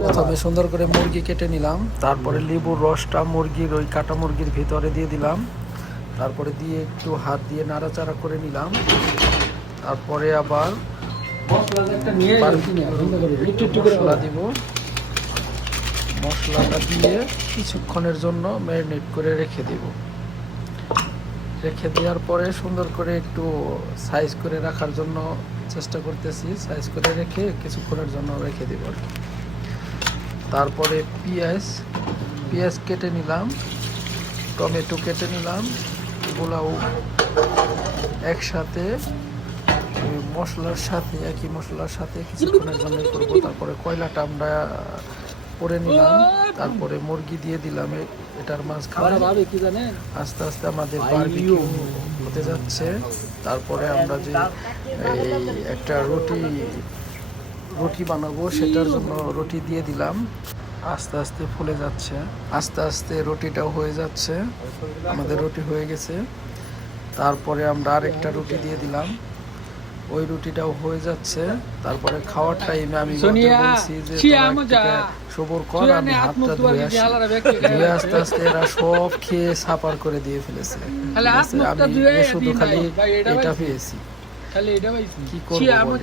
প্রথমে সুন্দর করে মুরগি কেটে নিলাম, তারপরে লেবুর রসটা মুরগির ওই কাটা মুরগির ভিতরে দিয়ে দিলাম, তারপরে দিয়ে একটু হাত দিয়ে নাড়াচাড়া করে নিলাম। তারপরে আবার মশলা দিব, মশলাটা দিয়ে কিছুক্ষণের জন্য ম্যারিনেট করে রেখে দেব। রেখে দেওয়ার পরে সুন্দর করে একটু সাইজ করে রাখার জন্য চেষ্টা করতেছি, সাইজ করে রেখে কিছুক্ষণের জন্য রেখে দেব আর কি। তারপরে পেঁয়াজ কেটে নিলাম, টমেটো কেটে নিলাম, এগুলাও একসাথে মশলার সাথে একই মশলার সাথে কিছুক্ষণের জন্য করবো। তারপরে কয়লাটা আমরা করে নিলাম, তারপরে মুরগি দিয়ে দিলাম এটার মাঝখানে। আস্তে আস্তে আমাদের বারবিকিউ হতে যাচ্ছে। তারপরে আমরা যে এই একটা রুটি বানাবো সেটার জন্য রুটি দিয়ে দিলাম। আস্তে আস্তে ফুলে যাচ্ছে, আস্তে আস্তে রুটিটাও হয়ে যাচ্ছে। আমাদের রুটি হয়ে গেছে। তারপরে আমরা আরেকটা রুটি দিয়ে দিলাম, ওই রুটিটাও হয়ে যাচ্ছে। তারপরে খাওয়ার টাইমে আমি বলছি যে সবর কর, আমি হাতটা ধুয়ে আসি। ধুয়ে আস্তে আস্তে এরা সব খেয়ে সাপার করে দিয়ে ফেলেছে। আমি শুধু খালি এটা পেয়েছি, কি করবো।